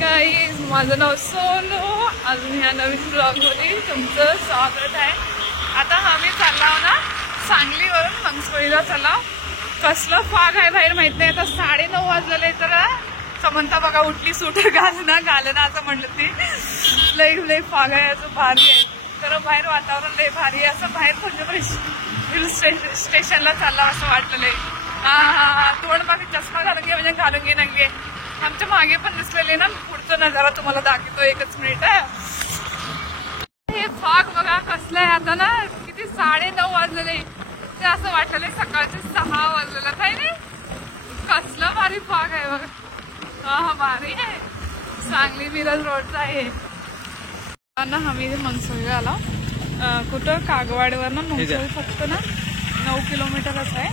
Guys, माझं नाव सोनू. अजून ह्या नवीन ब्लॉगमध्ये तुमचं स्वागत आहे. आता आम्ही चाललो ना सांगलीवरून मंगसुळीला. चला, कसलं फाग आहे बाहेर माहित नाही. आता 9:30 वाजले तर समंता बघा उठली, सूटर घालना असं म्हणलं ती. लई फाग आहे, असं भारी आहे. तर बाहेर वातावरण लई भारी आहे. असं बाहेर म्हणजे हिल स्टेशनला चालला असं वाटलं. हा तोंड बाकी चष्मा घालून घे म्हणजे घालून घे नंगे. आमच्या मागे पण दिसलेले ना, पुढचा नजारा तुम्हाला दाखवतो. 1 मिनिट आहे. हे फाग बघा कसलं आहे. आता ना किती 9:30 वाजलेले, ते असं वाटलं सकाळचे 6 वाजलेला काय नाही. कसलं भारी फाग आहे बघा. हा भारी आहे. सांगली मिरज रोडचा आहे ना. आम्ही मंगसुळीला आला. कुठं कागवाडवर ना मंगसुळी फक्त ना 9 किलोमीटरच आहे.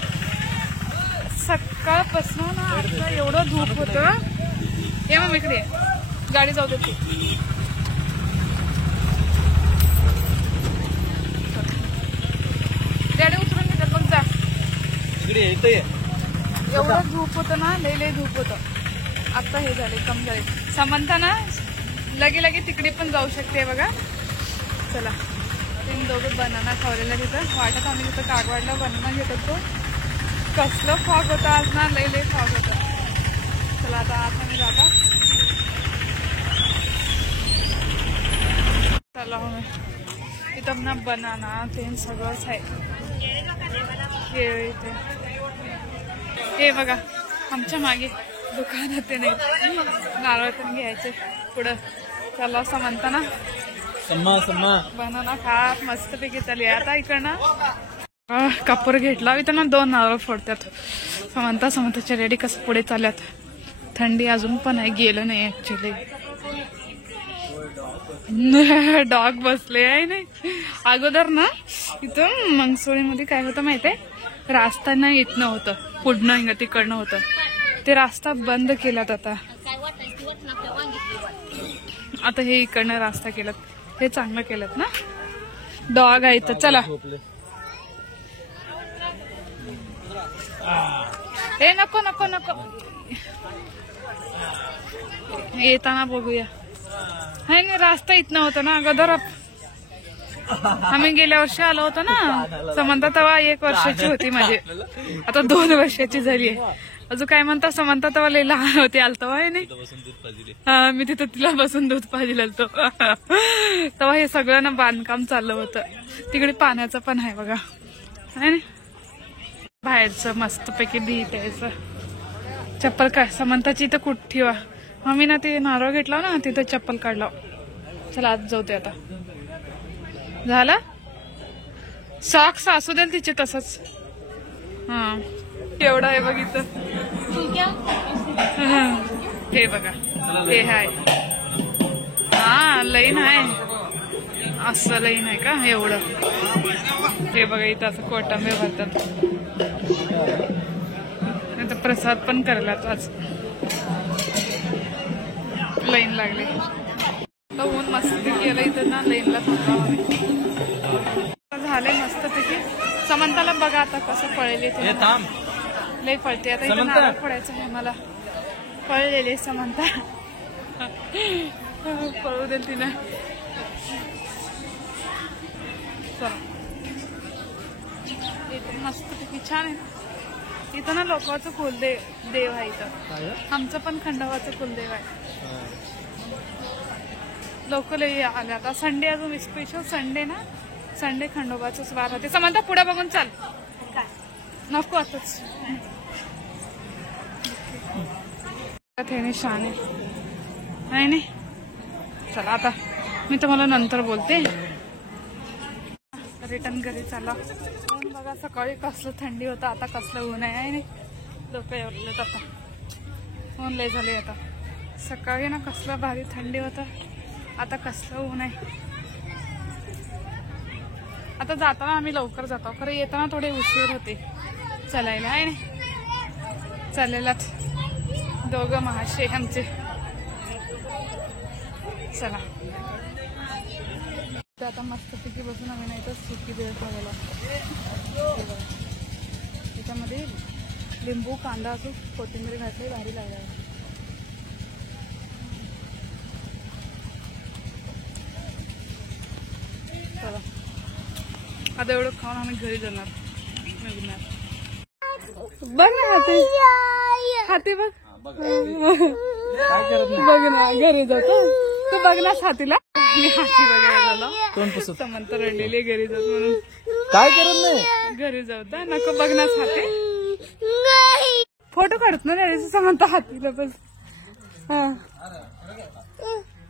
सकाळपासून ना आता एवढं धूप होतं. ये मग इकडे गाडी जाऊ देते. गाडी उतरून घेतात मग जा. एवढं धूप होतं ना, लई धूप होतं. आता हे झाले कम झाले. समंता ना लगे तिकडे पण जाऊ शकते बघा. चला, तुम्ही दोघं बनाना खावलेला तिथं वाटत. आम्ही तिथं कागवाडला बनाना घेत होतो. कसलं फॉग होता आज ना, लई फॉग होता. चला आता आत आम्ही जाता. चला इथं ना बनाना ते सगळंच आहे. इथे हे बघा आमच्या मागे दुकान होते नाही, नारळ पण घ्यायचे पुढं. चला समंता ना बनाना खात मस्तपैकी चालली. आता इकडनं कापूर घेतला. इथं ना 2 नारळ फोडतात. समंताच्या रेडी कसं पुढे चालल्यात. थंडी अजून पण आहे, गेलं नाही ऍक्च्युली. डॉग बसले आहे नाही. अगोदर ना इथं मंगसुळीमध्ये काय होतं माहितीये, रास्ता ना इथनं होतं, पुढनं तिकडनं होतं. ते रास्ता बंद केलात आता हे इकडनं रास्ता केलात. हे चांगलं केलं ना. डॉग आहे इथं. चला ए नको येताना बघूया. है ना, रास्ता इथनं होता ना अगोदर. आम्ही गेल्या वर्षी आलो होतो ना समंता, तेव्हा 1 वर्षाची होती माझी. आता 2 वर्षाची झाली आहे. अजून काय म्हणता समंता तेव्हा लई लहान होती. आलतो आहे नाही. हा, मी तिथं तिला बसून दूध पाहिजे आलतो. तेव्हा हे सगळं ना बांधकाम चाललं होतं. तिकडे पाण्याचं पण आहे बघा. है ना, बाहेरचं मस्तपैकी भीत यायचं. चप्पल काय समंताची इथं कुठं ठेवा. आम्ही ना ते नारळ घेतला ना, तिथं चप्पल काढला. चला आज जाऊ दे आता. झाला सॉक्स असू दे तिचे तसंच. हा एवढं आहे बघितलं. हे बघा हे आहे. हा लाईन आहे, असं लाईन आहे का एवढं. हे बघा इथं असं कोटंबे भरतात. आता प्रसाद पण करलात आज. लाईन लागली. ऊन मस्तपैकी गेलं इथं ना, लाईनला थांबा. झालंय मस्तपैकी. समंताला बघा आता कसं पळले ते. लई पळते आता. इथं नारळ फोडायचं आहे मला. पळलेले समंता. पळू दे तिने. चला इथे मस्तपैकी छान आहे. इथं ना लोकांचं कुलदेव आहे. इथं आमचं पण खंडोबाचं कुलदेव आहे. लोक लई आले आता. संडे अजून स्पेशल संडे ना, संडे खंडोबाचाच वार होते. समंता पुढे बघून चाल. काय नको आताच. छान आहे नाही. चला आता मी तुम्हाला नंतर बोलते. रिटर्न घरी चला. ऊन बघा सकाळी कसलं थंडी होतं, आता कसलं ऊन आहे नाही. लोक एवढलेत आता. ऊन लय झाले आता. सकाळी ना कसलं भारी थंडी होतं, आता कसलं ऊन आहे. आता जाताना आम्ही लवकर जातो, खरं येताना थोडे उशीर होते चालायला आहे ना. चालेलाच दोघं महाशय आमचे. चला आता मस्तपैकी बसून आम्ही नाही तर सुकी वेळ खायला. त्याच्यामध्ये लिंबू कांदा असं कोथिंबीर घातली, भारी लागला. आता एवढं खाऊन आम्ही घरी जाणार. बघ ना हाती, हाती बघ, बघ ना घरी जातो. तू बघ ना हातीला. मी हाती बघायला झालो. समंत रडलेली घरी जात म्हणून. काय करत नाही घरी जाऊ नको बघ ना हाती. फोटो काढत ना डॅडीचं समंत हातीला बस.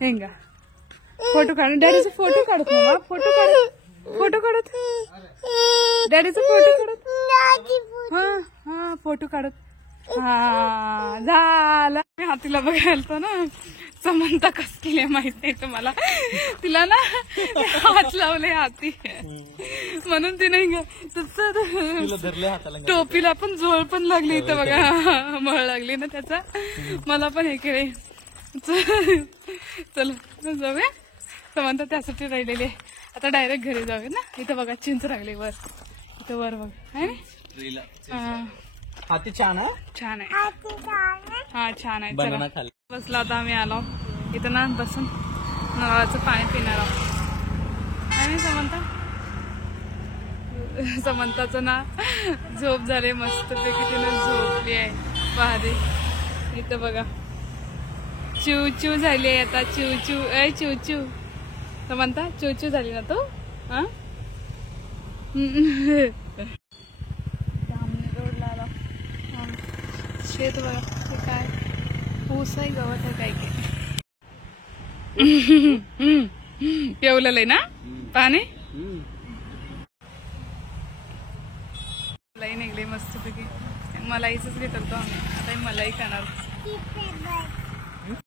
हेंगा फोटो काढ डॅडीचा फोटो काढत ना फोटो काढत फोटो काढत डॅडीचा फोटो काढत. हा फोटो काढत. हा झाला. मी हातीला बघायला ना समंता कस केली माहित नाही तुम्हाला. तिला ना हात लावले हाती म्हणून तिने टोपीला पण झोळ पण लागली इथं बघा. मळ लागली ना त्याचा. मला पण हे केले. चल जाऊया. समंता त्यासाठी राहिलेली आहे. आता डायरेक्ट घरी जाऊया ना. इथं बघा चिंच लागली वर. इथं वर बघ आहे ना. हाती छान छान आहे. हा छान आहे. चला बसला आता आम्ही आलो इथं ना बसून नळाचं पाणी पिणार आहोत. आणि समंताचं ना झोप झाली मस्तपैकी. तिने झोपली आहे भारी. इथं बघा चिव चिव झाली आहे आता. चिव चिव ए चिव चिव. समंता चिव चिव झाली ना तो. हा रोडला आला. शेत बघा ते काय ऊस आहे गवत आहे काय काय. पिवलेलं आहे ना पाणी. मलाई निघली मस्तपैकी. मलाईच हे करतो आम्ही. आता मलाई खाणार.